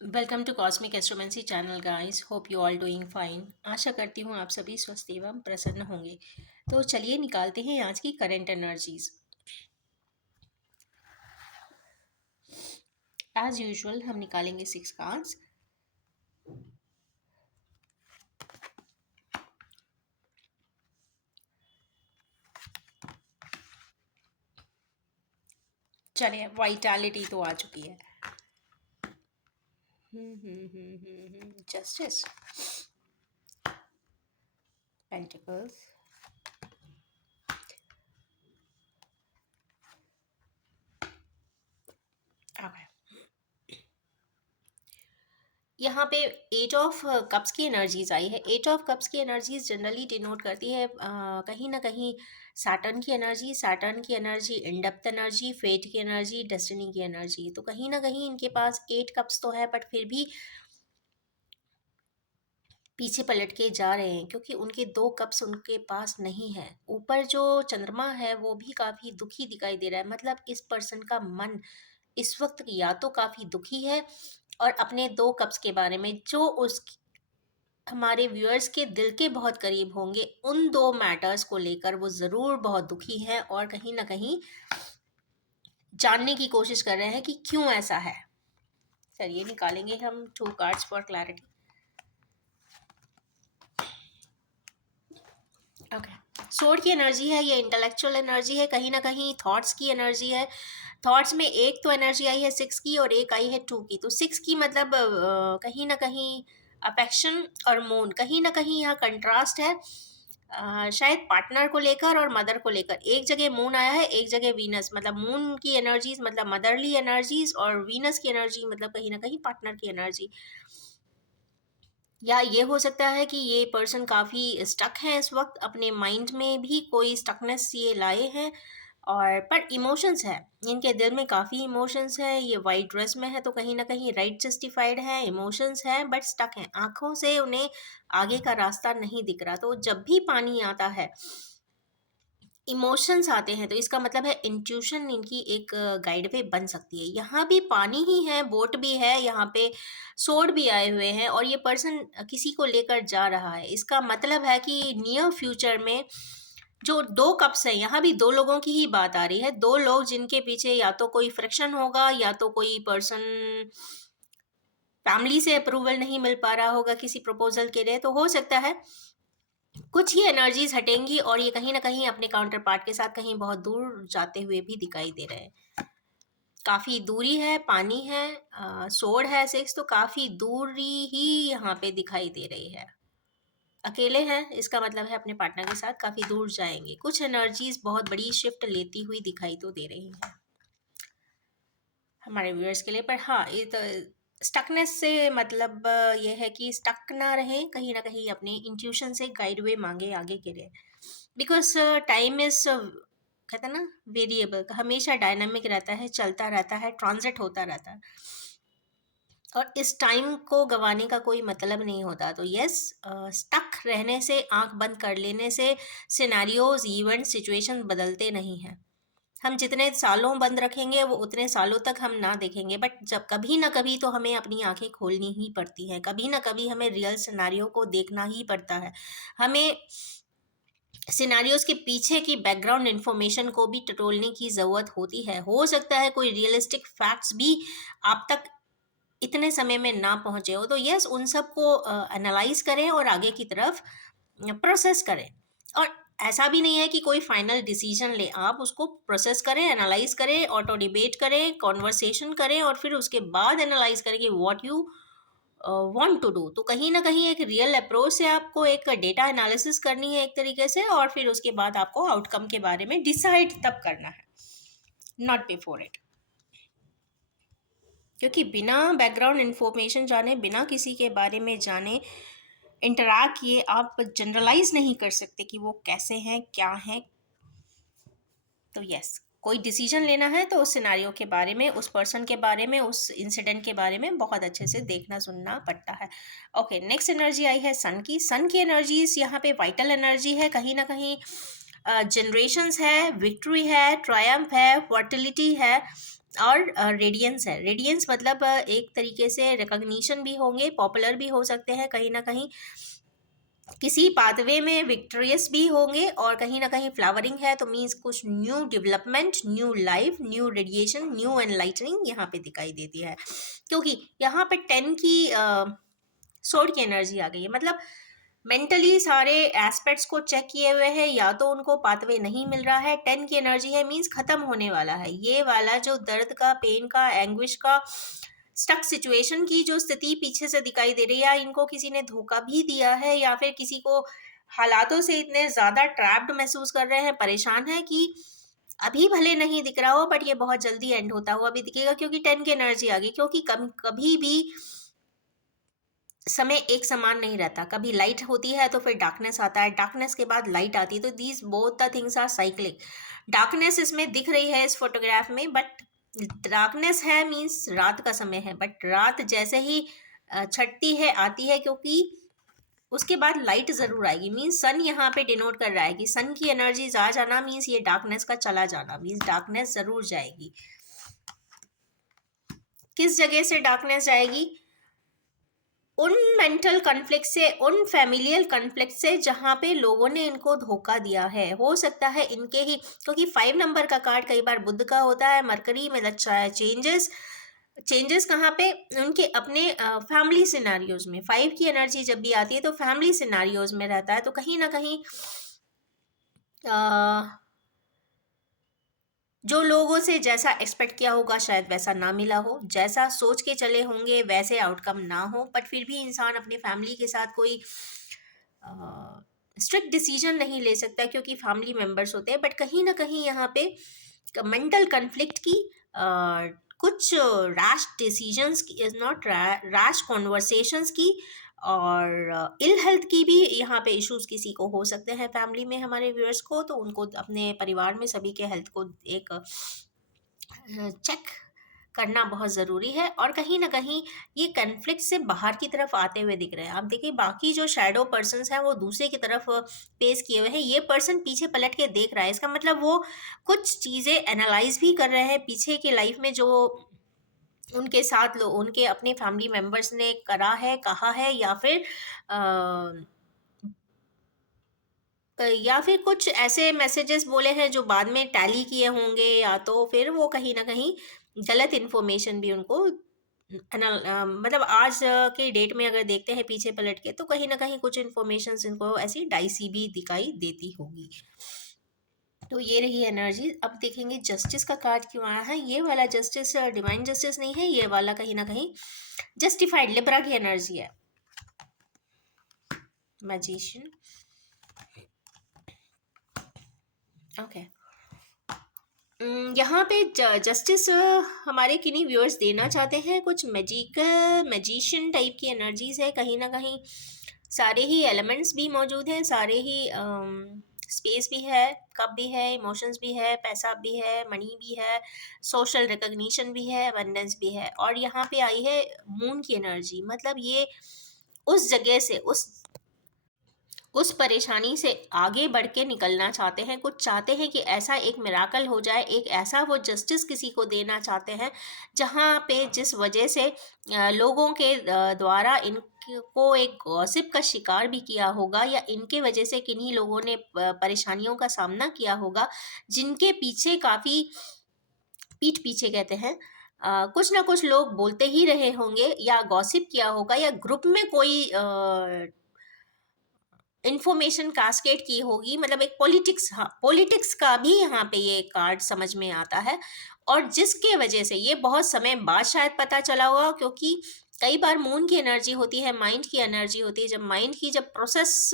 Welcome to cosmic astromancy channel guys. Hope you all doing fine. आशा करती हूँ आप सभी स्वस्थ एवं प्रसन्न होंगे। तो चलिए निकालते हैं आज की करंट एनर्जीज। एज यूजुअल हम निकालेंगे 6 कार्ड्स। चलिए, वाइटैलिटी तो आ चुकी है। Justice, pentacles, okay. यहाँ पे एट ऑफ कप्स की एनर्जीज आई है। एट ऑफ कप्स की एनर्जीज जनरली डिनोट करती है कहीं ना कहीं सैटर्न की एनर्जी। सैटर्न की energy in depth energy, fate की एनर्जी, डेस्टिनी की एनर्जी। तो कहीं ना कहीं इनके पास 8 कप्स तो है, बट फिर भी पीछे पलट के जा रहे हैं क्योंकि उनके 2 कप्स उनके पास नहीं है। ऊपर जो चंद्रमा है वो भी काफ़ी दुखी दिखाई दे रहा है। मतलब इस पर्सन का मन इस वक्त या तो काफ़ी दुखी है और अपने 2 कप्स के बारे में जो उस हमारे व्यूअर्स के दिल के बहुत करीब होंगे, उन 2 मैटर्स को लेकर वो ज़रूर बहुत दुखी हैं और कहीं ना कहीं जानने की कोशिश कर रहे हैं कि क्यों ऐसा है। चलिए निकालेंगे हम 2 cards for clarity. Okay, sword की एनर्जी है, ये इंटेलेक्चुअल एनर्जी है, कहीं ना कहीं थॉट्स की एनर्जी है। थॉट्स में एक तो एनर्जी आई है 6 की और एक आई है 2 की। तो 6 की मतलब कहीं ना कहीं अफेक्शन और मून, कहीं ना कहीं यहाँ कंट्रास्ट है। शायद पार्टनर को लेकर और मदर को लेकर। एक जगह मून आया है, एक जगह वीनस। मतलब मून की एनर्जीज मतलब मदरली एनर्जीज और वीनस की एनर्जी मतलब कहीं ना कहीं पार्टनर की एनर्जी। या ये हो सकता है कि ये पर्सन काफ़ी स्टक है इस वक्त, अपने माइंड में भी कोई स्टकनेस ये लाए हैं। और पर इमोशंस है, इनके दिल में काफ़ी इमोशंस है। ये वाइट ड्रेस में है तो कहीं ना कहीं राइट जस्टिफाइड है, इमोशंस है बट स्टक हैं। आंखों से उन्हें आगे का रास्ता नहीं दिख रहा। तो जब भी पानी आता है, इमोशंस आते हैं, तो इसका मतलब है इंट्यूशन इनकी एक गाइडवे बन सकती है। यहाँ भी पानी ही है, बोट भी है, यहाँ पे सोड भी आए हुए हैं और ये पर्सन किसी को लेकर जा रहा है। इसका मतलब है कि नियर फ्यूचर में जो 2 कप्स हैं, यहाँ भी 2 लोगों की ही बात आ रही है। 2 लोग जिनके पीछे या तो कोई फ्रिक्शन होगा या तो कोई पर्सन फैमिली से अप्रूवल नहीं मिल पा रहा होगा किसी प्रपोजल के लिए। तो हो सकता है कुछ ही एनर्जीज हटेंगी और ये कहीं ना कहीं अपने काउंटर पार्ट के साथ कहीं बहुत दूर जाते हुए भी दिखाई दे रहे हैं। काफी दूरी है, पानी है, सोड है 6, तो काफी दूरी ही यहाँ पे दिखाई दे रही है। अकेले हैं, इसका मतलब है अपने पार्टनर के साथ काफी दूर जाएंगे। कुछ एनर्जीज बहुत बड़ी शिफ्ट लेती हुई दिखाई तो दे रही हैं हमारे व्यूअर्स के लिए। पर हाँ, ये तो स्टकनेस से मतलब ये है कि स्टक ना रहें, कहीं ना कहीं अपने इंट्यूशन से गाइड वे मांगे आगे के लिए। बिकॉज टाइम इज कहते हैं ना, वेरिएबल, हमेशा डायनामिक रहता है, चलता रहता है, ट्रांजिट होता रहता है और इस टाइम को गंवाने का कोई मतलब नहीं होता। तो यस, स्टक रहने से, आंख बंद कर लेने से सिनेरियोज, इवेंट, सिचुएशन बदलते नहीं हैं। हम जितने सालों बंद रखेंगे वो उतने सालों तक हम ना देखेंगे, बट जब कभी ना कभी तो हमें अपनी आंखें खोलनी ही पड़ती हैं। कभी ना कभी हमें रियल सिनेरियो को देखना ही पड़ता है। हमें सिनेरियोज के पीछे की बैकग्राउंड इन्फॉर्मेशन को भी टटोलने की ज़रूरत होती है। हो सकता है कोई रियलिस्टिक फैक्ट्स भी आप तक इतने समय में ना पहुंचे हो। तो यस, उन सब को एनालाइज करें और आगे की तरफ प्रोसेस करें। और ऐसा भी नहीं है कि कोई फाइनल डिसीजन ले, आप उसको प्रोसेस करें, एनालाइज करें, ऑटो डिबेट करें, कॉन्वर्सेशन करें और फिर उसके बाद एनालाइज करें कि what you want to do. तो कहीं ना कहीं एक रियल अप्रोच से आपको एक डेटा एनालिसिस करनी है एक तरीके से, और फिर उसके बाद आपको आउटकम के बारे में डिसाइड तब करना है, नॉट बिफोर इट। क्योंकि बिना बैकग्राउंड इन्फॉर्मेशन जाने, बिना किसी के बारे में जाने, इंटरैक्ट किए, आप जनरलाइज नहीं कर सकते कि वो कैसे हैं, क्या हैं। तो यस, कोई डिसीजन लेना है तो उस सिनेरियो के बारे में, उस पर्सन के बारे में, उस इंसिडेंट के बारे में बहुत अच्छे से देखना सुनना पड़ता है। ओके, नेक्स्ट एनर्जी आई है सन की। सन की एनर्जीज यहाँ पे वाइटल एनर्जी है, कहीं ना कहीं जनरेशंस है, विक्ट्री है, ट्रायम्फ है, फर्टिलिटी है। और रेडियंस है। रेडियंस मतलब एक तरीके से रिकॉग्निशन भी होंगे, पॉपुलर भी हो सकते हैं, कहीं ना कहीं किसी पाथवे में विक्टोरियस भी होंगे, और कहीं ना कहीं फ्लावरिंग है तो मीन्स कुछ new development, new life, new radiation, new enlightening यहाँ पे दिखाई देती है। क्योंकि यहाँ पे 10 की सोड की एनर्जी आ गई है, मतलब मेंटली सारे एस्पेक्ट्स को चेक किए हुए हैं, या तो उनको पाथवे नहीं मिल रहा है। 10 की एनर्जी है मीन्स खत्म होने वाला है ये वाला जो दर्द का, पेन का, एंग्विश का, स्टक सिचुएशन की जो स्थिति पीछे से दिखाई दे रही है, या इनको किसी ने धोखा भी दिया है, या फिर किसी को हालातों से इतने ज्यादा ट्रैप्ड महसूस कर रहे हैं, परेशान है कि अभी भले नहीं दिख रहा हो बट ये बहुत जल्दी एंड होता हुआ भी दिखेगा, क्योंकि 10 की एनर्जी आ गई। क्योंकि कभी भी समय एक समान नहीं रहता, कभी लाइट होती है तो फिर डार्कनेस आता है, डार्कनेस के बाद लाइट आती है, तो these both the things are cyclic. Darkness इसमें दिख रही है इस फोटोग्राफ में, बट डार्कनेस है मीन्स रात का समय है, बट रात जैसे ही छटती है, आती है, क्योंकि उसके बाद लाइट जरूर आएगी। मीन्स सन यहाँ पे डिनोट कर रहा है कि सन की एनर्जी आ जाना मीन्स ये डार्कनेस का चला जाना, मीन्स डार्कनेस जरूर जाएगी। किस जगह से डार्कनेस जाएगी? उन मेंटल कॉन्फ्लिक्ट से, उन फैमिलियल कॉन्फ्लिक्ट से जहाँ पे लोगों ने इनको धोखा दिया है। हो सकता है इनके ही, क्योंकि 5 नंबर का कार्ड कई बार बुध का होता है, मरकरी में अच्छा है चेंजेस। चेंजेस कहाँ पे? उनके अपने फैमिली सिनारियोज में। 5 की एनर्जी जब भी आती है तो फैमिली सिनारियोज में रहता है, तो कहीं ना कहीं जो लोगों से जैसा एक्सपेक्ट किया होगा शायद वैसा ना मिला हो, जैसा सोच के चले होंगे वैसे आउटकम ना हो, बट फिर भी इंसान अपनी फैमिली के साथ कोई स्ट्रिक्ट डिसीजन नहीं ले सकता, क्योंकि फैमिली मेंबर्स होते हैं। बट कहीं ना कहीं यहाँ पे मेंटल कन्फ्लिक्ट की, कुछ रैश डिसीजंस की, इज नॉट रैश कॉन्वर्सेशंस की, और इल हेल्थ की भी यहाँ पे इश्यूज किसी को हो सकते हैं फैमिली में, हमारे व्यूअर्स को, तो उनको अपने परिवार में सभी के हेल्थ को एक चेक करना बहुत ज़रूरी है। और कहीं ना कहीं ये कन्फ्लिक्ट से बाहर की तरफ आते हुए दिख रहे हैं। आप देखिए बाकी जो शैडो पर्सन्स हैं वो दूसरे की तरफ पेश किए हुए हैं, ये पर्सन पीछे पलट के देख रहा है, इसका मतलब वो कुछ चीज़ें एनालाइज भी कर रहे हैं पीछे की लाइफ में, जो उनके साथ लोग, उनके अपने फैमिली मेंबर्स ने करा है, कहा है, या फिर कुछ ऐसे मैसेजेस बोले हैं जो बाद में टैली किए होंगे, या तो फिर वो कहीं ना कहीं गलत इन्फॉर्मेशन भी उनको मतलब आज के डेट में अगर देखते हैं पीछे पलट के, तो कहीं ना कहीं कुछ इन्फॉर्मेशन इनको ऐसी डाइसी भी दिखाई देती होगी। तो ये रही एनर्जी। अब देखेंगे जस्टिस का कार्ड क्यों आया है। ये वाला जस्टिस डिवाइन जस्टिस नहीं है, ये वाला कहीं ना कहीं जस्टिफाइड लिब्रा की एनर्जी है। Magician, okay. यहाँ पे जस्टिस हमारे किन्हीं व्यूअर्स देना चाहते हैं, कुछ मैजिकल मैजिशियन टाइप की एनर्जीज है, कहीं ना कहीं सारे ही एलिमेंट्स भी मौजूद हैं, सारे ही स्पेस भी है, कप भी है, इमोशंस भी है, पैसा भी है, मनी भी है, सोशल रिकग्निशन भी है, अबंडेंस भी है। और यहाँ पे आई है मून की एनर्जी, मतलब ये उस जगह से, उस परेशानी से आगे बढ़ के निकलना चाहते हैं, कुछ चाहते हैं कि ऐसा एक मिराकल हो जाए, एक ऐसा वो जस्टिस किसी को देना चाहते हैं जहाँ पे जिस वजह से लोगों के द्वारा इनको एक गॉसिप का शिकार भी किया होगा, या इनके वजह से किन्हीं लोगों ने परेशानियों का सामना किया होगा, जिनके पीछे काफ़ी, पीठ पीछे कहते हैं, कुछ ना कुछ लोग बोलते ही रहे होंगे, या गॉसिप किया होगा, या ग्रुप में कोई इंफॉर्मेशन कास्केट की होगी, मतलब एक पॉलिटिक्स, हाँ पॉलिटिक्स का भी यहाँ पे ये कार्ड समझ में आता है। और जिसके वजह से ये बहुत समय बाद शायद पता चला होगा, क्योंकि कई बार मून की एनर्जी होती है, माइंड की एनर्जी होती है, जब माइंड की जब प्रोसेस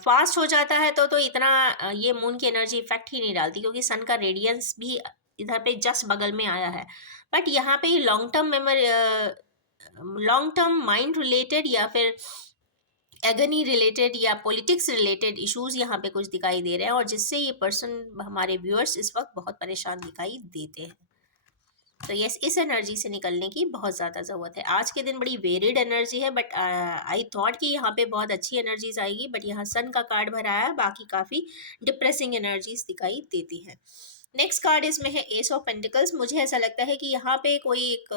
फास्ट हो जाता है तो इतना ये मून की एनर्जी इफेक्ट ही नहीं डालती, क्योंकि सन का रेडियंस भी इधर पे जस्ट बगल में आया है। बट यहाँ पे long term memory, long term mind related, या फिर एगनी रिलेटेड, या पॉलिटिक्स रिलेटेड इश्यूज यहाँ पे कुछ दिखाई दे रहे हैं, और जिससे ये पर्सन, हमारे व्यूअर्स इस वक्त बहुत परेशान दिखाई देते हैं। तो यस, इस एनर्जी से निकलने की बहुत ज़्यादा ज़रूरत है। आज के दिन बड़ी वेरिड एनर्जी है, बट आई थॉट कि यहाँ पे बहुत अच्छी एनर्जीज आएगी, बट यहाँ सन का कार्ड भरा है, बाकी काफ़ी डिप्रेसिंग एनर्जीज दिखाई देती हैं। नेक्स्ट कार्ड इसमें है एस ऑफ पेंटिकल्स। मुझे ऐसा लगता है कि यहाँ पे कोई एक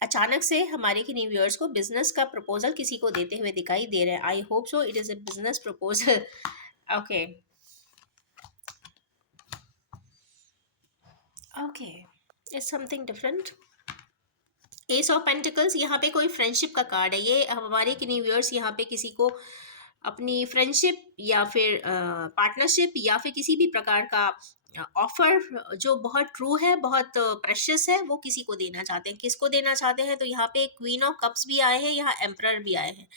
अचानक से हमारे किन्हीं व्यूअर्स को बिजनेस का प्रपोजल किसी को देते हुए दिखाई दे रहे हैं। I hope so it is a business proposal. Okay, okay, it's something different. S of pentacles यहाँ पे कोई फ्रेंडशिप का कार्ड है। ये हमारे किन्हीं व्यूअर्स यहाँ पे किसी को अपनी फ्रेंडशिप या फिर पार्टनरशिप या फिर किसी भी प्रकार का ऑफर जो बहुत ट्रू है, बहुत प्रेशियस है, वो किसी को देना चाहते हैं। किसको देना चाहते हैं? तो यहाँ पे क्वीन ऑफ कप्स भी आए हैं, यहाँ एम्परर भी आए हैं।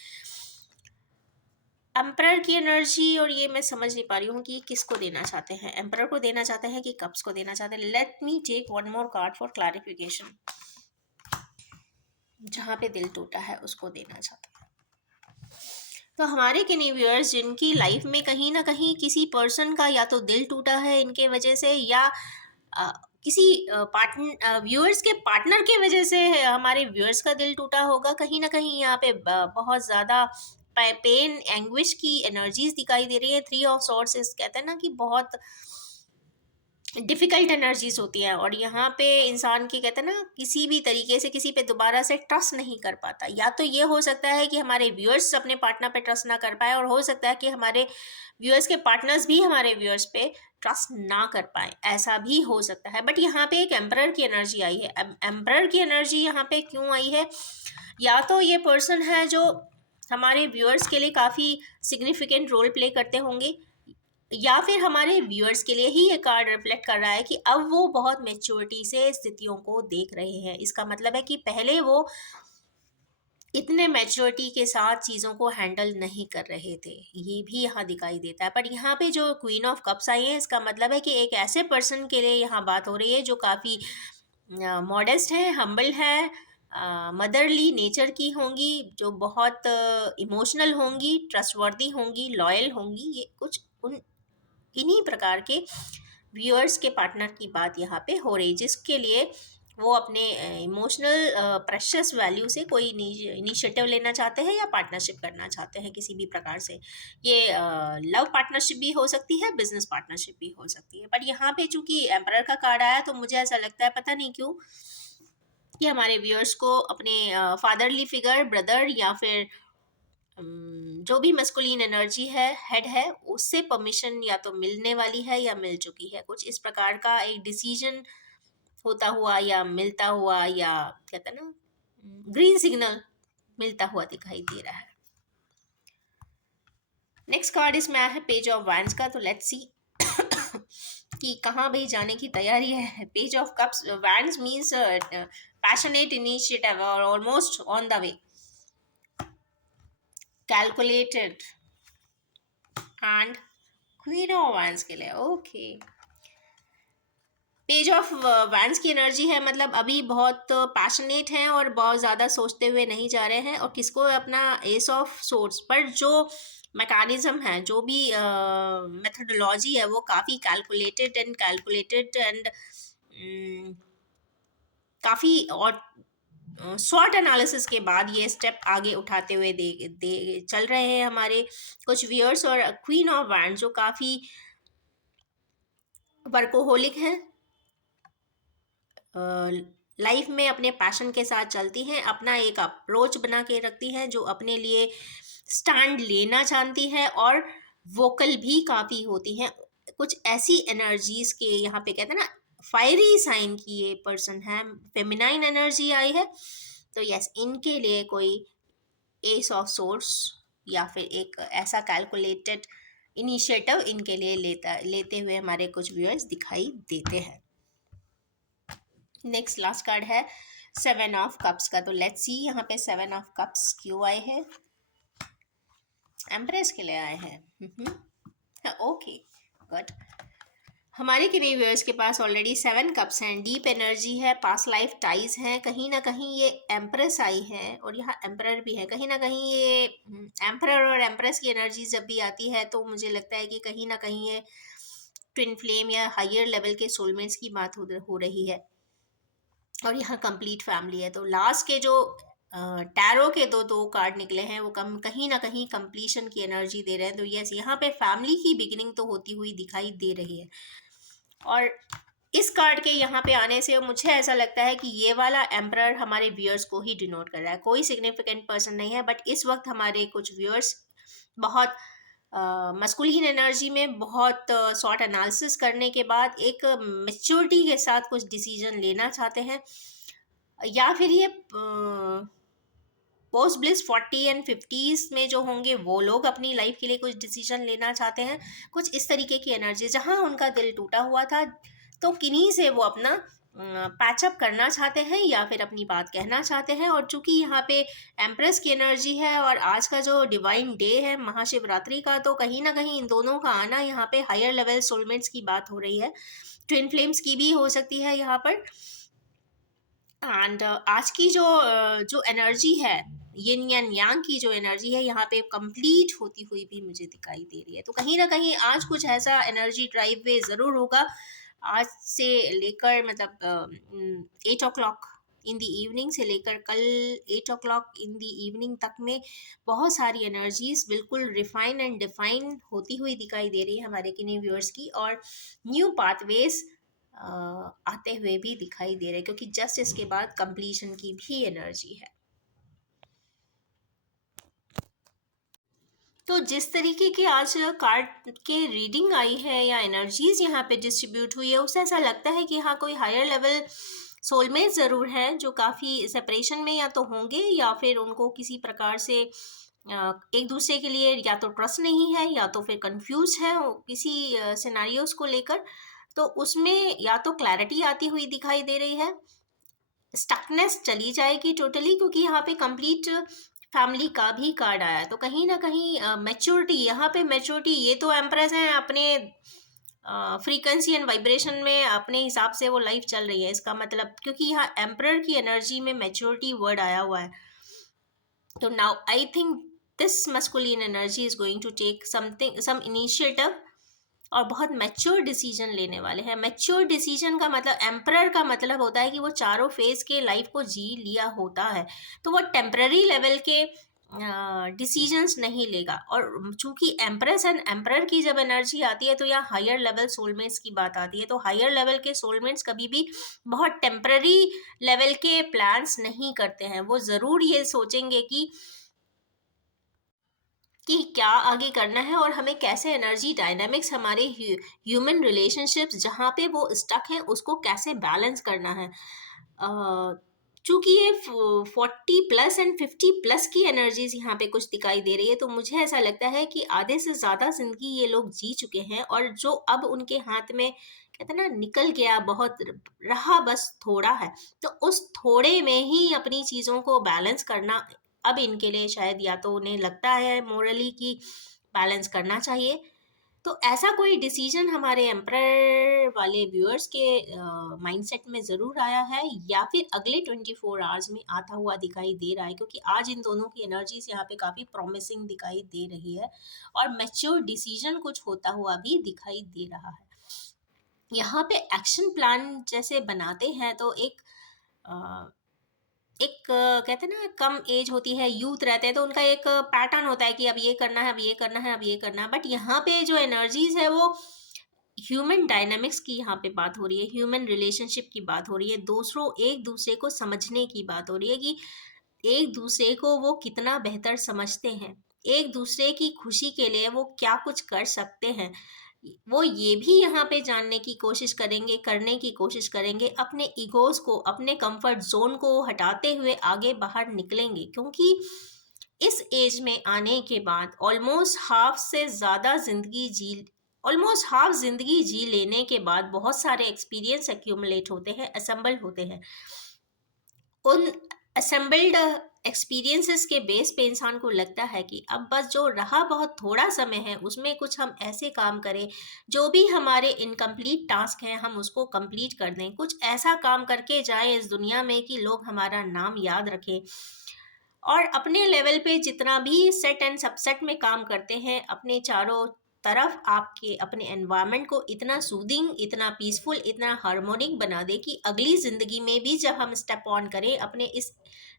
एम्परर की एनर्जी, और ये मैं समझ नहीं पा रही हूँ कि ये किसको देना चाहते हैं। एम्परर को देना चाहते हैं कि कप्स को देना चाहते हैं? Let me take one more card for clarification. जहाँ पे दिल टूटा है उसको देना चाहते हैं। तो हमारे किन्हीं व्यूअर्स जिनकी लाइफ में कहीं ना कहीं किसी पर्सन का या तो दिल टूटा है इनके वजह से, या किसी पार्टनर व्यूअर्स के पार्टनर की वजह से हमारे व्यूअर्स का दिल टूटा होगा। कहीं ना कहीं यहाँ पे बहुत ज़्यादा पेन एंग्विश की एनर्जीज दिखाई दे रही है। थ्री ऑफ सॉर्ड्स कहते हैं ना कि बहुत डिफिकल्ट एनर्जीज होती हैं, और यहाँ पे इंसान की कहते हैं ना किसी भी तरीके से किसी पे दोबारा से ट्रस्ट नहीं कर पाता। या तो ये हो सकता है कि हमारे व्यूअर्स अपने पार्टनर पे ट्रस्ट ना कर पाए, और हो सकता है कि हमारे व्यूअर्स के पार्टनर्स भी हमारे व्यूअर्स पे ट्रस्ट ना कर पाए, ऐसा भी हो सकता है। बट यहाँ पे एक एम्परर की एनर्जी आई है। एम्परर की एनर्जी यहाँ पे क्यों आई है? या तो ये पर्सन है जो हमारे व्यूअर्स के लिए काफ़ी सिग्निफिकेंट रोल प्ले करते होंगे, या फिर हमारे व्यूअर्स के लिए ही ये कार्ड रिफ्लेक्ट कर रहा है कि अब वो बहुत मेच्योरिटी से स्थितियों को देख रहे हैं। इसका मतलब है कि पहले वो इतने मैच्योरिटी के साथ चीज़ों को हैंडल नहीं कर रहे थे, ये भी यहाँ दिखाई देता है। पर यहाँ पे जो क्वीन ऑफ कप्स आई है, इसका मतलब है कि एक ऐसे पर्सन के लिए यहाँ बात हो रही है जो काफ़ी मॉडेस्ट है, हम्बल है, मदरली नेचर की होंगी, जो बहुत इमोशनल होंगी, ट्रस्टवर्दी होंगी, लॉयल होंगी। ये कुछ उन इन्हीं प्रकार के व्यूअर्स के पार्टनर की बात यहाँ पे हो रही, जिसके लिए वो अपने इमोशनल प्रेशियस वैल्यू से कोई इनिशिएटिव लेना चाहते हैं या पार्टनरशिप करना चाहते हैं किसी भी प्रकार से। ये लव पार्टनरशिप भी हो सकती है, बिजनेस पार्टनरशिप भी हो सकती है। बट यहाँ पे चूंकि एम्परर का कार्ड आया, तो मुझे ऐसा लगता है, पता नहीं क्यों, कि हमारे व्यूअर्स को अपने फादरली फिगर, ब्रदर, या फिर जो भी मस्कुलिन एनर्जी है, हेड है, उससे परमिशन या तो मिलने वाली है या मिल चुकी है। कुछ इस प्रकार का एक डिसीजन होता हुआ या मिलता हुआ, या कहते हैं ना ग्रीन सिग्नल मिलता हुआ दिखाई दे रहा है। नेक्स्ट कार्ड इसमें आया है पेज ऑफ वैंड्स का। तो लेट्स सी कि कहाँ भाई जाने की तैयारी है। Page of cups wands means passionate initiative और almost on the way, calculated, and queen of wands के लिए ओके। पेज ऑफ वैंड्स की एनर्जी है, मतलब अभी बहुत पैशनेट हैं और बहुत ज़्यादा सोचते हुए नहीं जा रहे हैं। और किसको अपना एस ऑफ सोर्स पर जो मैकेनिज्म है, जो भी मेथडोलॉजी है, वो काफ़ी कैलकुलेटेड एंड काफ़ी और शॉर्ट एनालिसिस के बाद ये स्टेप आगे उठाते हुए दे चल रहे हैं हमारे कुछ व्यूअर्स। और क्वीन ऑफ वैंड जो काफ़ी वर्कोहोलिक हैं, लाइफ में अपने पैशन के साथ चलती हैं, अपना एक अप्रोच बना के रखती हैं, जो अपने लिए स्टैंड लेना चाहती हैं, और वोकल भी काफ़ी होती हैं। कुछ ऐसी एनर्जीज के यहाँ पे कहते हैं ना फायरी साइन की ये पर्सन है, फेमिनाइन एनर्जी आई है। तो यस, इनके लिए कोई एस ऑफ सोर्स या फिर एक ऐसा कैलकुलेटेड इनिशिएटिव इनके लिए लेते हुए हमारे कुछ व्यूअर्स दिखाई देते हैं। नेक्स्ट लास्ट कार्ड है सेवन ऑफ कप्स का। तो लेट्स सी यहाँ पे सेवन ऑफ कप्स क्यों आए हैं। एम्प्रेस के लिए आए हैं। Okay, good. हमारे किन्हीं व्यूअर्स के पास ऑलरेडी सेवन कप्स हैं, डीप एनर्जी है, पास लाइफ टाइज हैं। कहीं ना कहीं ये एम्प्रेस आई है, और यहाँ एम्परर भी है। कहीं ना कहीं ये एम्परर और एम्प्रेस की एनर्जी जब भी आती है, तो मुझे लगता है कि कहीं ना कहीं ये ट्विन फ्लेम या हायर लेवल के सोलमेट्स की बात हो रही है। और यहाँ कंप्लीट फैमिली है। तो लास्ट के जो टैरो के दो कार्ड निकले हैं, वो कहीं ना कहीं कंप्लीशन की एनर्जी दे रहे हैं। तो यस, यहाँ पे फैमिली की बिगिनिंग तो होती हुई दिखाई दे रही है। और इस कार्ड के यहाँ पे आने से मुझे ऐसा लगता है कि ये वाला एम्परर हमारे व्यूअर्स को ही डिनोट कर रहा है, कोई सिग्निफिकेंट पर्सन नहीं है, बट इस वक्त हमारे कुछ व्यूअर्स बहुत मस्कुलिन एनर्जी में बहुत शॉर्ट एनालिसिस करने के बाद एक मेच्योरिटी के साथ कुछ डिसीजन लेना चाहते हैं, या फिर ये पोस्ट ब्लिस 40 एंड 50s में जो होंगे वो लोग अपनी लाइफ के लिए कुछ डिसीजन लेना चाहते हैं। कुछ इस तरीके की एनर्जी जहाँ उनका दिल टूटा हुआ था, तो किन्हीं से वो अपना पैचअप करना चाहते हैं या फिर अपनी बात कहना चाहते हैं। और चूंकि यहाँ पे एम्प्रेस की एनर्जी है और आज का जो डिवाइन डे है महाशिवरात्रि का, तो कहीं ना कहीं इन दोनों का आना, यहाँ पे हायर लेवल सोलमेट्स की बात हो रही है, ट्विन फ्लेम्स की भी हो सकती है यहाँ पर। एंड आज की जो एनर्जी है, यिन एंड यांग की जो एनर्जी है यहाँ पे कंप्लीट होती हुई भी मुझे दिखाई दे रही है। तो कहीं ना कहीं आज कुछ ऐसा एनर्जी ड्राइव वे ज़रूर होगा। आज से लेकर मतलब 8 o'clock इन दी इवनिंग से लेकर कल 8 o'clock इन दी इवनिंग तक में बहुत सारी एनर्जीज बिल्कुल रिफाइन एंड डिफाइन होती हुई दिखाई दे रही है हमारे किन्हीं व्यूअर्स की, और न्यू पाथवेज आते हुए भी दिखाई दे रहे हैं, क्योंकि जस्ट इसके बाद कंप्लीशन की भी एनर्जी है। तो जिस तरीके की आज कार्ड के रीडिंग आई है या एनर्जीज यहाँ पे डिस्ट्रीब्यूट हुई है, उससे ऐसा लगता है कि हाँ कोई हायर लेवल सोलमेट ज़रूर है जो काफ़ी सेपरेशन में या तो होंगे या फिर उनको किसी प्रकार से एक दूसरे के लिए या तो ट्रस्ट नहीं है या तो फिर कंफ्यूज है किसी सिनारियोस को लेकर। तो उसमें या तो क्लैरिटी आती हुई दिखाई दे रही है, स्टकनेस चली जाएगी टोटली, क्योंकि यहाँ पे कंप्लीट फैमिली का भी कार्ड आया है। तो कहीं ना कहीं मैच्योरिटी, यहाँ पे मैच्योरिटी, ये तो एम्प्रेस है अपने फ्रीक्वेंसी एंड वाइब्रेशन में अपने हिसाब से वो लाइफ चल रही है, इसका मतलब, क्योंकि यहाँ एम्परर की एनर्जी में मैच्योरिटी वर्ड आया हुआ है। तो now I think this masculine energy is going to take something some initiative और बहुत मैच्योर डिसीजन लेने वाले हैं। मैच्योर डिसीजन का मतलब, एम्परर का मतलब होता है कि वो चारों फेज के लाइफ को जी लिया होता है, तो वो टेम्पररी लेवल के डिसीजंस नहीं लेगा। और चूंकि एम्प्रेस एंड एम्परर की जब एनर्जी आती है तो यहाँ हायर लेवल सोलमेट्स की बात आती है। तो हायर लेवल के सोलमेट्स कभी भी बहुत टेम्पररी लेवल के प्लान्स नहीं करते हैं, वो ज़रूर ये सोचेंगे कि क्या आगे करना है और हमें कैसे एनर्जी डायनामिक्स, हमारे ह्यूमन रिलेशनशिप्स जहाँ पे वो स्टक हैं उसको कैसे बैलेंस करना है। चूंकि ये 40+ एंड 50+ की एनर्जीज यहाँ पे कुछ दिखाई दे रही है, तो मुझे ऐसा लगता है कि आधे से ज़्यादा जिंदगी ये लोग जी चुके हैं, और जो अब उनके हाथ में कहते हैं ना निकल गया, बहुत रहा बस थोड़ा है, तो उस थोड़े में ही अपनी चीज़ों को बैलेंस करना अब इनके लिए शायद, या तो उन्हें लगता है मोरली कि बैलेंस करना चाहिए। तो ऐसा कोई डिसीजन हमारे एम्प्रर वाले व्यूअर्स के माइंडसेट में ज़रूर आया है, या फिर अगले 24 आवर्स में आता हुआ दिखाई दे रहा है, क्योंकि आज इन दोनों की एनर्जीज यहाँ पे काफ़ी प्रॉमिसिंग दिखाई दे रही है और मैच्योर डिसीजन कुछ होता हुआ भी दिखाई दे रहा है। यहाँ पे एक्शन प्लान जैसे बनाते हैं तो कहते हैं ना, कम एज होती है, यूथ रहते हैं, तो उनका एक पैटर्न होता है कि अब ये करना है, अब ये करना है, अब ये करना है। बट यहाँ पे जो एनर्जीज है वो ह्यूमन डायनामिक्स की यहाँ पे बात हो रही है, ह्यूमन रिलेशनशिप की बात हो रही है, दूसरों एक दूसरे को समझने की बात हो रही है कि एक दूसरे को वो कितना बेहतर समझते हैं, एक दूसरे की खुशी के लिए वो क्या कुछ कर सकते हैं। वो ये भी यहाँ पे जानने की कोशिश करेंगे, करने की कोशिश करेंगे, अपने ईगोज को, अपने कंफर्ट जोन को हटाते हुए आगे बाहर निकलेंगे, क्योंकि इस एज में आने के बाद ऑलमोस्ट हाफ जिंदगी जी लेने के बाद बहुत सारे एक्सपीरियंस एक्यूमुलेट होते हैं, असेंबल होते हैं। उन असेंबल्ड एक्सपीरियंसेस के बेस पे इंसान को लगता है कि अब बस जो रहा बहुत थोड़ा समय है उसमें कुछ हम ऐसे काम करें, जो भी हमारे इनकम्प्लीट टास्क हैं हम उसको कंप्लीट कर दें, कुछ ऐसा काम करके जाएं इस दुनिया में कि लोग हमारा नाम याद रखें। और अपने लेवल पे जितना भी सेट एंड सबसेट में काम करते हैं, अपने चारों तरफ आपके अपने एनवायरनमेंट को इतना सूदिंग, इतना पीसफुल, इतना हार्मोनिक बना दे कि अगली ज़िंदगी में भी जब हम स्टेप ऑन करें अपने इस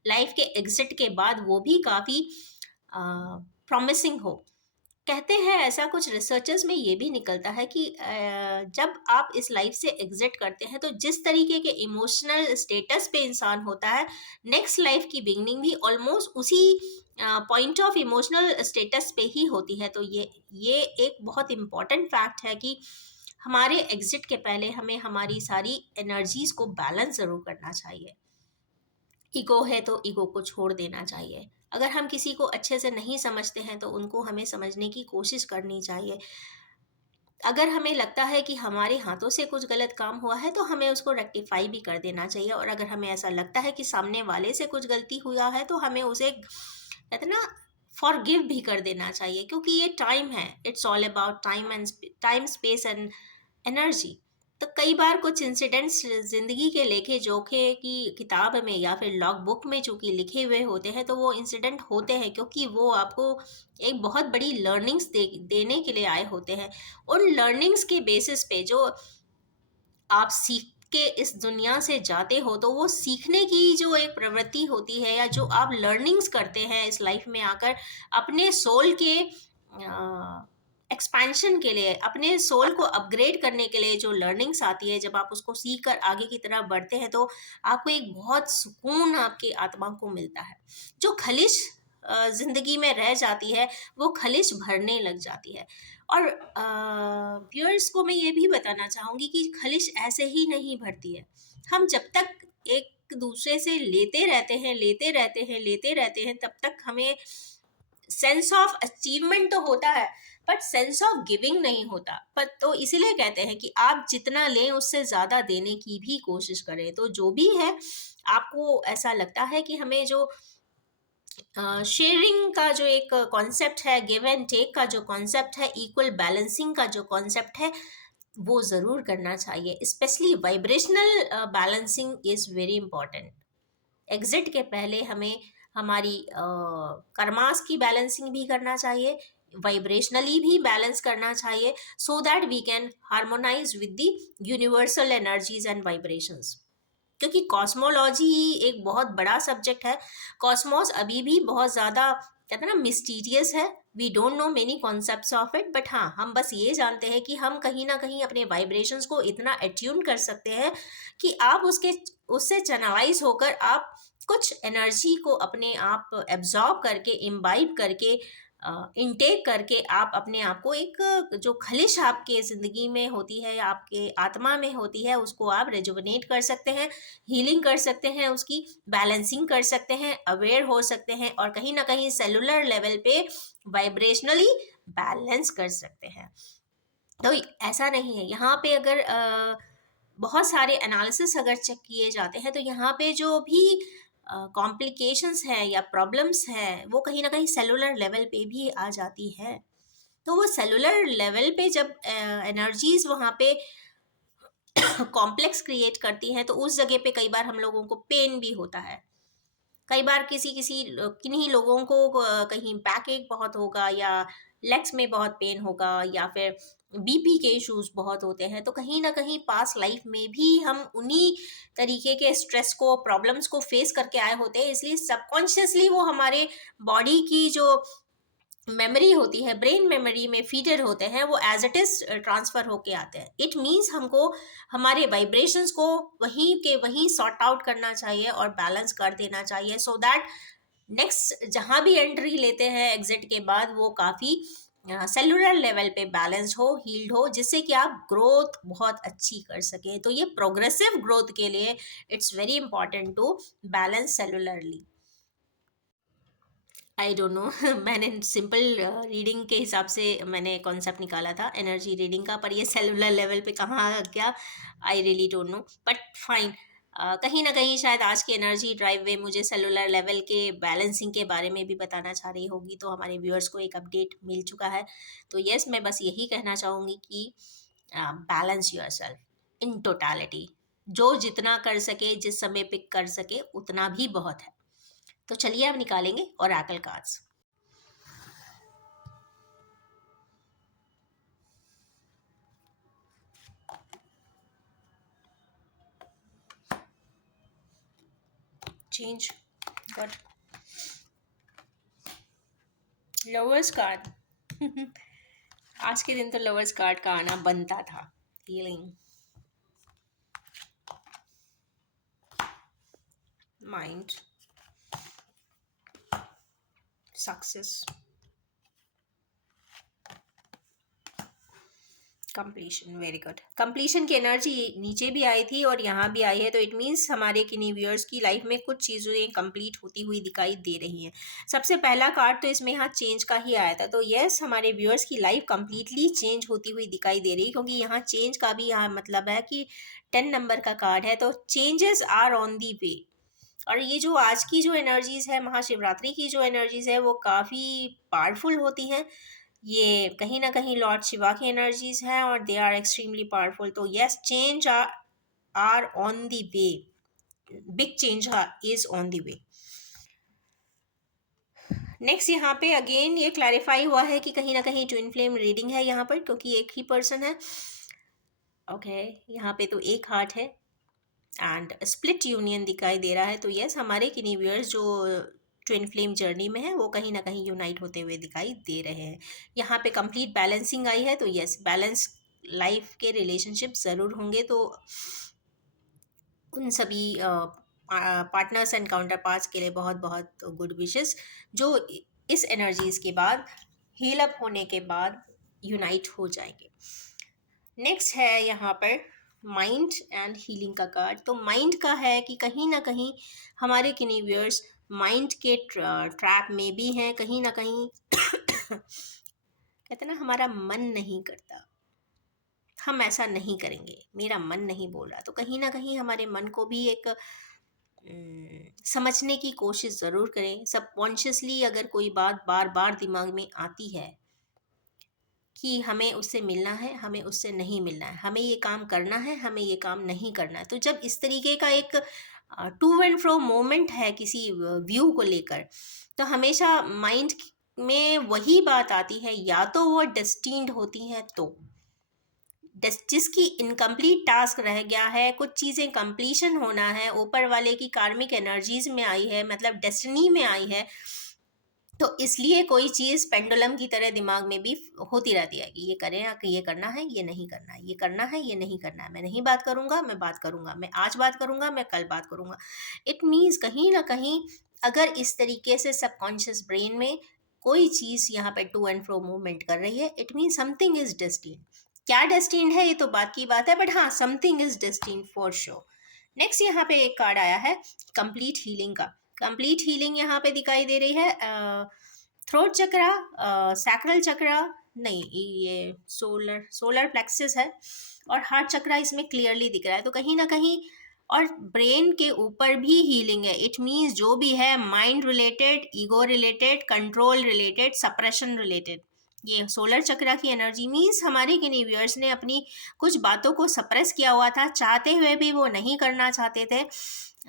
लाइफ के एग्जिट के बाद, वो भी काफ़ी प्रॉमिसिंग हो। कहते हैं, ऐसा कुछ रिसर्चर्स में ये भी निकलता है कि जब आप इस लाइफ से एग्जिट करते हैं तो जिस तरीके के इमोशनल स्टेटस पे इंसान होता है, नेक्स्ट लाइफ की बिगनिंग भी ऑलमोस्ट उसी पॉइंट ऑफ इमोशनल स्टेटस पे ही होती है। तो ये एक बहुत इम्पॉर्टेंट फैक्ट है कि हमारे एग्जिट के पहले हमें हमारी सारी एनर्जीज को बैलेंस ज़रूर करना चाहिए। ईगो है तो ईगो को छोड़ देना चाहिए। अगर हम किसी को अच्छे से नहीं समझते हैं तो उनको हमें समझने की कोशिश करनी चाहिए। अगर हमें लगता है कि हमारे हाथों से कुछ गलत काम हुआ है तो हमें उसको रेक्टिफाई भी कर देना चाहिए, और अगर हमें ऐसा लगता है कि सामने वाले से कुछ गलती हुआ है तो हमें उसे कहते ना फॉरगिव भी कर देना चाहिए, क्योंकि ये टाइम है, it's all about time and time space and energy. तो कई बार कुछ इंसिडेंट्स जिंदगी के लेखे जोखे की किताब में या फिर लॉग बुक में चूंकि लिखे हुए होते हैं, तो वो इंसिडेंट होते हैं क्योंकि वो आपको एक बहुत बड़ी लर्निंग्स देने के लिए आए होते हैं। उन लर्निंग्स के बेसिस पे जो आप सीख के इस दुनिया से जाते हो, तो वो सीखने की जो एक प्रवृत्ति होती है या जो आप लर्निंग्स करते हैं इस लाइफ में आकर, अपने सोल के एक्सपेंशन के लिए, अपने सोल को अपग्रेड करने के लिए जो लर्निंग्स आती है, जब आप उसको सीख कर आगे की तरफ बढ़ते हैं तो आपको एक बहुत सुकून आपकी आत्मा को मिलता है। जो खलिश जिंदगी में रह जाती है, वो खलिश भरने लग जाती है। और व्यूअर्स को मैं ये भी बताना चाहूँगी कि खलिश ऐसे ही नहीं भरती है। हम जब तक एक दूसरे से लेते रहते हैं, लेते रहते हैं, लेते रहते हैं, तब तक हमें सेंस ऑफ अचीवमेंट तो होता है, बट सेंस ऑफ गिविंग नहीं होता। पर तो इसीलिए कहते हैं कि आप जितना लें उससे ज़्यादा देने की भी कोशिश करें। तो जो भी है, आपको ऐसा लगता है कि हमें जो शेयरिंग का जो एक कॉन्सेप्ट है, गिव एंड टेक का जो कॉन्सेप्ट है, इक्वल बैलेंसिंग का जो कॉन्सेप्ट है, वो ज़रूर करना चाहिए। Specially vibrational balancing is very important. Exit के पहले हमें हमारी कर्मास की बैलेंसिंग भी करना चाहिए, वाइब्रेशनली भी बैलेंस करना चाहिए, so that we can harmonise with the universal energies and vibrations. क्योंकि कॉस्मोलॉजी एक बहुत बड़ा सब्जेक्ट है। कॉस्मोस अभी भी बहुत ज़्यादा कहते हैं ना मिस्टीरियस है। We don't know many concepts of it, but हाँ, हम बस ये जानते हैं कि हम कहीं ना कहीं अपने वाइब्रेशंस को इतना अट्यून कर सकते हैं कि आप उससे चैनलाइज होकर आप कुछ एनर्जी को अपने आप एब्जॉर्ब करके, इम्बाइब करके, इनटेक करके, आप अपने आप को एक जो खलिश आपके ज़िंदगी में होती है या आपके आत्मा में होती है, उसको आप रेजुवनेट कर सकते हैं, हीलिंग कर सकते हैं, उसकी बैलेंसिंग कर सकते हैं, अवेयर हो सकते हैं, और कहीं ना कहीं सेलुलर लेवल पे वाइब्रेशनली बैलेंस कर सकते हैं। तो ऐसा नहीं है यहाँ पे, अगर बहुत सारे एनालिसिस अगर चेक किए जाते हैं तो यहाँ पे जो भी कॉम्प्लिकेशंस हैं या प्रॉब्लम्स हैं, वो कहीं ना कहीं सेलुलर लेवल पे भी आ जाती है। तो वो सेलुलर लेवल पे जब एनर्जीज वहाँ पे कॉम्प्लेक्स क्रिएट करती हैं, तो उस जगह पे कई बार हम लोगों को पेन भी होता है। कई बार किन्हीं लोगों को कहीं बैक एक बहुत होगा, या लेग्स में बहुत पेन होगा, या फिर बीपी के इश्यूज बहुत होते हैं। तो कहीं ना कहीं पास लाइफ में भी हम उन्हीं तरीके के स्ट्रेस को, प्रॉब्लम्स को फेस करके आए होते हैं, इसलिए सबकॉन्शियसली वो हमारे बॉडी की जो मेमोरी होती है, ब्रेन मेमोरी में फीडर होते हैं, वो एज इट इज ट्रांसफर होके आते हैं। इट मीन्स हमको हमारे वाइब्रेशंस को वहीं के वहीं सॉर्ट आउट करना चाहिए और बैलेंस कर देना चाहिए, सो दैट नेक्स्ट जहाँ भी एंट्री लेते हैं एग्जिट के बाद, वो काफ़ी सेलुलर लेवल पे बैलेंस हो, हील्ड हो, जिससे कि आप ग्रोथ बहुत अच्छी कर सकें। तो ये प्रोग्रेसिव ग्रोथ के लिए it's very important to balance cellularly. I don't know मैंने सिंपल रीडिंग के हिसाब से मैंने कॉन्सेप्ट निकाला था एनर्जी रीडिंग का, पर ये सेलुलर लेवल पे कहाँ आ गया, I really don't know, but fine. कहीं ना कहीं शायद आज की एनर्जी ड्राइव वे मुझे सेलुलर लेवल के बैलेंसिंग के बारे में भी बताना चाह रही होगी, तो हमारे व्यूअर्स को एक अपडेट मिल चुका है। तो यस, मैं बस यही कहना चाहूँगी कि balance your self in totality. जो जितना कर सके, जिस समय पिक कर सके, उतना भी बहुत है। तो चलिए अब निकालेंगे Oracle cards. Change, got lovers card, आज के दिन तो लवर्स कार्ड का आना बनता था। Healing, mind, success, completion. Very good. Completion की एनर्जी नीचे भी आई थी और यहाँ भी आई है, तो इट मीन्स हमारे किन्हीं व्यूअर्स की लाइफ में कुछ चीज़ें कंप्लीट होती हुई दिखाई दे रही हैं। सबसे पहला कार्ड तो इसमें यहाँ चेंज का ही आया था, तो यस, हमारे व्यूअर्स की लाइफ कंप्लीटली चेंज होती हुई दिखाई दे रही है, क्योंकि यहाँ चेंज का भी यहाँ मतलब है कि 10 नंबर का कार्ड है, तो चेंजेस आर ऑन दी वे। और ये जो आज की जो एनर्जीज है, महाशिवरात्रि की जो एनर्जीज है, वो काफ़ी पावरफुल होती हैं। ये कहीं ना कहीं लॉर्ड शिवा की एनर्जीज हैं और दे आर एक्सट्रीमली पावरफुल। तो yes, change are on the way, big change is on the way. Next यहाँ पे अगेन ये क्लैरिफाई हुआ है कि कहीं ना कहीं ट्विन फ्लेम रीडिंग है यहाँ पर, क्योंकि एक ही पर्सन है। ओके, यहाँ पे तो एक हार्ट है एंड स्प्लिट यूनियन दिखाई दे रहा है, तो यस, हमारे किन्हीं व्यूअर्स जो ट्विन फ्लेम जर्नी में है वो कहीं ना कहीं यूनाइट होते हुए दिखाई दे रहे हैं। यहाँ पे कंप्लीट बैलेंसिंग आई है, तो यस, बैलेंस लाइफ के रिलेशनशिप ज़रूर होंगे। तो उन सभी पार्टनर्स एंड काउंटर पार्ट्स के लिए बहुत बहुत गुड विशेस, जो इस एनर्जीज के बाद, हील अप होने के बाद यूनाइट हो जाएंगे। नेक्स्ट है यहाँ पर माइंड एंड हीलिंग का कार्ड। तो माइंड का है कि कहीं ना कहीं हमारे किन्हीं व्यूअर्स माइंड के ट्रैप में भी हैं, कहीं ना कहीं कहते हैं ना, हमारा मन नहीं करता, हम ऐसा नहीं करेंगे, मेरा मन नहीं बोल रहा, तो कहीं ना कहीं हमारे मन को भी एक समझने की कोशिश ज़रूर करें। सबकॉन्शियसली अगर कोई बात बार बार दिमाग में आती है कि हमें उससे मिलना है, हमें उससे नहीं मिलना है, हमें ये काम करना है, हमें ये काम नहीं करना है, तो जब इस तरीके का एक टू एंड फ्रो मोमेंट है किसी व्यू को लेकर, तो हमेशा माइंड में वही बात आती है, या तो वो डेस्टिन्ड होती हैं, तो जिसकी इनकम्प्लीट टास्क रह गया है, कुछ चीज़ें कंप्लीशन होना है, ऊपर वाले की कार्मिक एनर्जीज में आई है, मतलब डेस्टिनी में आई है, तो इसलिए कोई चीज़ पेंडुलम की तरह दिमाग में भी होती रहती है कि ये करें या कि ये करना है, ये नहीं करना है, ये करना है, ये नहीं करना है, मैं नहीं बात करूंगा, मैं बात करूंगा, मैं आज बात करूंगा, मैं कल बात करूंगा। इट मीन्स कहीं ना कहीं अगर इस तरीके से सबकॉन्शियस ब्रेन में कोई चीज़ यहाँ पे टू एंड फ्रो मूवमेंट कर रही है, it mean something is destined. क्या डेस्टिन्ड है ये तो बात की बात है, बट हाँ, something is destined for sure. Next यहाँ पे एक कार्ड आया है कंप्लीट हीलिंग का। कंप्लीट हीलिंग यहाँ पे दिखाई दे रही है। थ्रोट चक्रा, सैक्रल चक्रा नहीं, ये सोलर सोलर प्लेक्सस है, और हार्ट चक्रा इसमें क्लियरली दिख रहा है, तो कहीं ना कहीं और ब्रेन के ऊपर भी हीलिंग है। इट मीन्स जो भी है mind related, ego related, control related, suppression related, ये सोलर चक्रा की एनर्जी मीन्स हमारे किन्हीं व्यूअर्स ने अपनी कुछ बातों को सप्रेस किया हुआ था, चाहते हुए भी वो नहीं करना चाहते थे।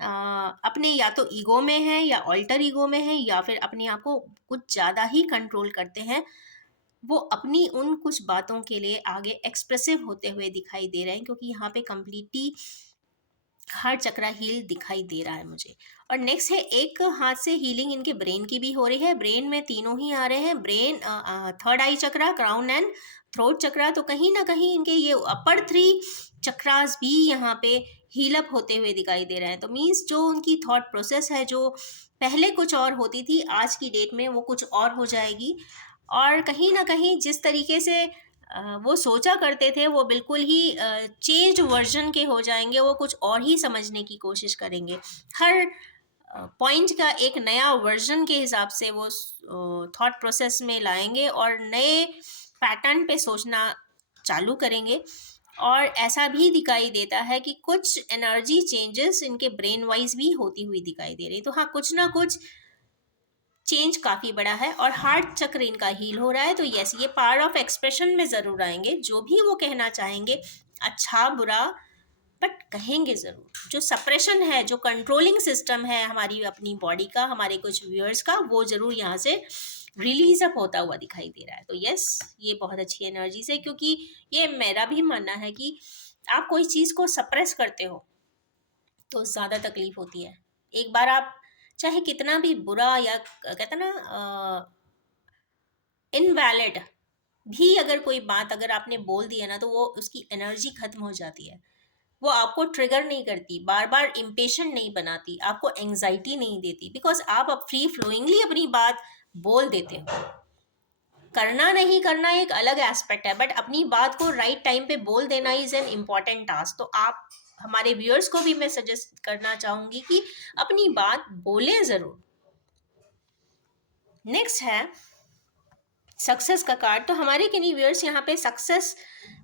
अपने या तो ईगो में है या ऑल्टर ईगो में है, या फिर अपने आप को कुछ ज़्यादा ही कंट्रोल करते हैं, वो अपनी उन कुछ बातों के लिए आगे एक्सप्रेसिव होते हुए दिखाई दे रहे हैं, क्योंकि यहाँ पे कम्प्लीटली हर चक्रा हील दिखाई दे रहा है मुझे। और नेक्स्ट है एक हाथ से हीलिंग इनके ब्रेन की भी हो रही है, ब्रेन में तीनों ही आ रहे हैं, brain, third eye chakra, crown and throat chakra, तो कहीं ना कहीं इनके ये अपर 3 चक्रास भी यहाँ पे हीलअप होते हुए दिखाई दे रहे हैं। तो मीन्स जो उनकी थॉट प्रोसेस है, जो पहले कुछ और होती थी, आज की डेट में वो कुछ और हो जाएगी, और कहीं ना कहीं जिस तरीके से वो सोचा करते थे वो बिल्कुल ही चेंज वर्जन के हो जाएंगे, वो कुछ और ही समझने की कोशिश करेंगे, हर पॉइंट का एक नया वर्जन के हिसाब से वो थॉट प्रोसेस में लाएंगे और नए पैटर्न पे सोचना चालू करेंगे। और ऐसा भी दिखाई देता है कि कुछ एनर्जी चेंजेस इनके ब्रेन वाइज भी होती हुई दिखाई दे रही, तो हाँ, कुछ ना कुछ चेंज काफ़ी बड़ा है, और हार्ट चक्र इनका हील हो रहा है, तो यस, ये पावर ऑफ एक्सप्रेशन में ज़रूर आएंगे, जो भी वो कहना चाहेंगे, अच्छा बुरा, बट कहेंगे ज़रूर। जो सप्रेशन है, जो कंट्रोलिंग सिस्टम है हमारी अपनी बॉडी का, हमारे कुछ व्यूअर्स का, वो ज़रूर यहाँ से रिलीज अप होता हुआ दिखाई दे रहा है। तो यस, ये बहुत अच्छी एनर्जी से, क्योंकि ये मेरा भी मानना है कि आप कोई चीज़ को सप्रेस करते हो तो ज़्यादा तकलीफ होती है। एक बार आप चाहे कितना भी बुरा या कहते ना इनवैलिड भी अगर कोई बात अगर आपने बोल दिया ना, तो वो उसकी एनर्जी खत्म हो जाती है। वो आपको ट्रिगर नहीं करती, बार बार इम्पेशेंट नहीं बनाती, आपको एंग्जाइटी नहीं देती, बिकॉज आप अब फ्री फ्लोइंगली अपनी बात बोल देते हो। करना नहीं करना एक अलग एस्पेक्ट है, बट अपनी बात को राइट टाइम पे बोल देना इज एन इम्पॉर्टेंट टास्क। तो आप, हमारे व्यूअर्स को भी मैं सजेस्ट करना चाहूंगी कि अपनी बात बोलें ज़रूर। नेक्स्ट है सक्सेस का कार्ड। तो हमारे किन्हीं व्यूअर्स यहाँ पे सक्सेस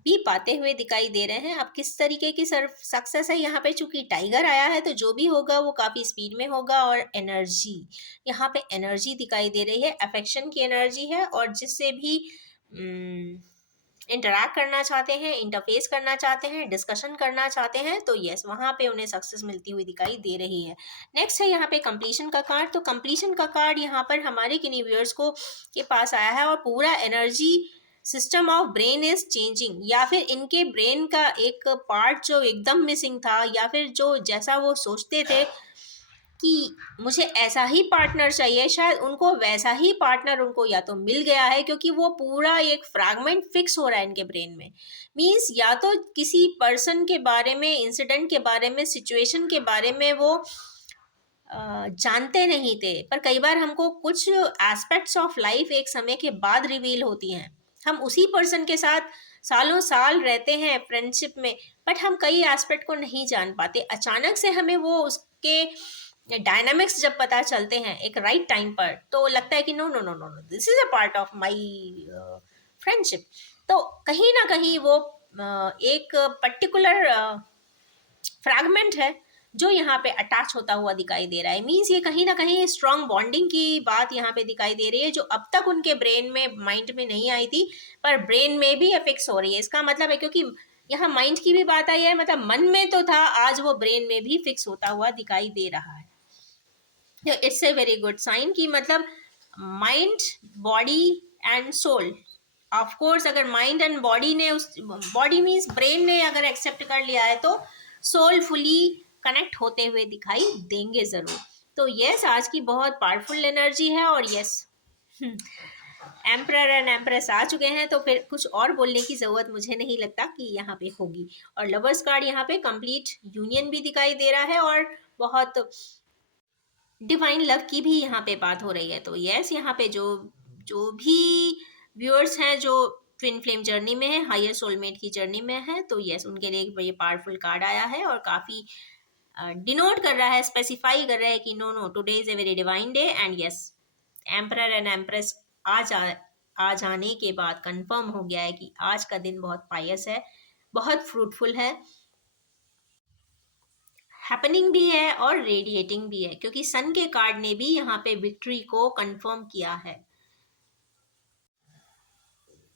भी पाते हुए दिखाई दे रहे हैं। अब किस तरीके की सक्सेस है यहाँ पे, चूंकि टाइगर आया है तो जो भी होगा वो काफ़ी स्पीड में होगा। और एनर्जी, यहाँ पे एनर्जी दिखाई दे रही है, अफेक्शन की एनर्जी है। और जिससे भी इंटरैक्ट करना चाहते हैं, इंटरफेस करना चाहते हैं, डिस्कशन करना चाहते हैं, तो यस, वहाँ पे उन्हें सक्सेस मिलती हुई दिखाई दे रही है। नेक्स्ट है यहाँ पे कंप्लीशन का कार्ड। तो कंप्लीशन का कार्ड यहाँ पर हमारे किन्हीं व्यूअर्स को के पास आया है, और पूरा energy system of brain is changing, या फिर इनके ब्रेन का एक पार्ट जो एकदम मिसिंग था, या फिर जो जैसा वो सोचते थे कि मुझे ऐसा ही पार्टनर चाहिए, शायद उनको वैसा ही पार्टनर उनको या तो मिल गया है, क्योंकि वो पूरा एक फ्रैगमेंट फिक्स हो रहा है इनके ब्रेन में। मींस या तो किसी पर्सन के बारे में, इंसिडेंट के बारे में, सिचुएशन के बारे में वो जानते नहीं थे, पर कई बार हमको कुछ एस्पेक्ट्स ऑफ लाइफ एक समय के बाद रिवील होती हैं। हम उसी पर्सन के साथ सालों साल रहते हैं फ्रेंडशिप में, बट हम कई एस्पेक्ट को नहीं जान पाते। अचानक से हमें वो उसके डायनामिक्स जब पता चलते हैं एक राइट टाइम पर, तो लगता है कि no no no no no, this is a part of my friendship. तो कहीं ना कहीं वो एक पर्टिकुलर फ्रैगमेंट है जो यहाँ पे अटैच होता हुआ दिखाई दे रहा है। मीन्स ये कहीं ना कहीं स्ट्रॉन्ग बॉन्डिंग की बात यहाँ पे दिखाई दे रही है, जो अब तक उनके ब्रेन में, माइंड में नहीं आई थी, पर ब्रेन में भी अफिक्स हो रही है। इसका मतलब है, क्योंकि यहाँ माइंड की भी बात आई है, मतलब मन में तो था, आज वो ब्रेन में भी फिक्स होता हुआ दिखाई दे रहा है। It's a very good sign कि मतलब mind, body and soul, of course अगर माइंड एंड बॉडी ने, उस बॉडी मीन्स ब्रेन ने अगर एक्सेप्ट कर लिया है, तो सोल फुली कनेक्ट होते हुए दिखाई देंगे ज़रूर। तो यस, आज की बहुत पावरफुल एनर्जी है। और यस, एम्परर एंड एम्प्रेस आ चुके हैं, तो फिर कुछ और बोलने की ज़रूरत मुझे नहीं लगता कि यहाँ पे होगी। और लवर्स कार्ड यहाँ पे कंप्लीट यूनियन भी दिखाई दे रहा है, और बहुत डिवाइन लव की भी यहाँ पे बात हो रही है। तो यस, यहाँ पे जो जो भी व्यूअर्स हैं जो ट्विन फ्लेम जर्नी में है, हायर सोलमेट की जर्नी में है, तो यस, उनके लिए एक ये पावरफुल कार्ड आया है, और काफ़ी डिनोट कर रहा है, स्पेसिफाई कर रहा है कि no no, today is a very divine day. And yes, emperor and empress आ जाने के बाद कंफर्म हो गया है कि आज का दिन बहुत पायस है, बहुत फ्रूटफुल है, हैपनिंग भी है और रेडिएटिंग भी है, क्योंकि सन के कार्ड ने भी यहाँ पे विक्ट्री को कंफर्म किया है।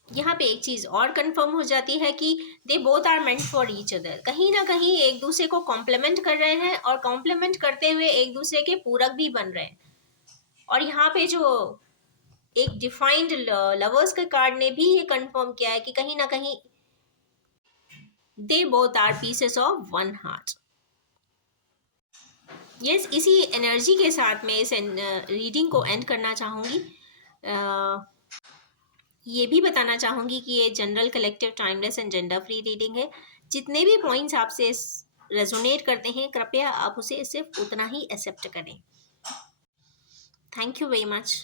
यहाँ पे एक चीज और कंफर्म हो जाती है कि they both are meant for each other. कहीं ना कहीं एक दूसरे को कॉम्प्लीमेंट कर रहे हैं, और कॉम्प्लीमेंट करते हुए एक दूसरे के पूरक भी बन रहे हैं। और यहाँ पे जो एक डिफाइंड लवर्स के कार्ड ने भी ये कंफर्म किया है कि कहीं ना कहीं they both are pieces of one heart. Yes, इसी एनर्जी के साथ मैं इस रीडिंग को एंड करना चाहूँगी। ये भी बताना चाहूँगी कि ये general, collective, timeless and gender free reading है। जितने भी पॉइंट्स आपसे रेजोनेट करते हैं, कृपया आप उसे सिर्फ उतना ही एक्सेप्ट करें। Thank you very much.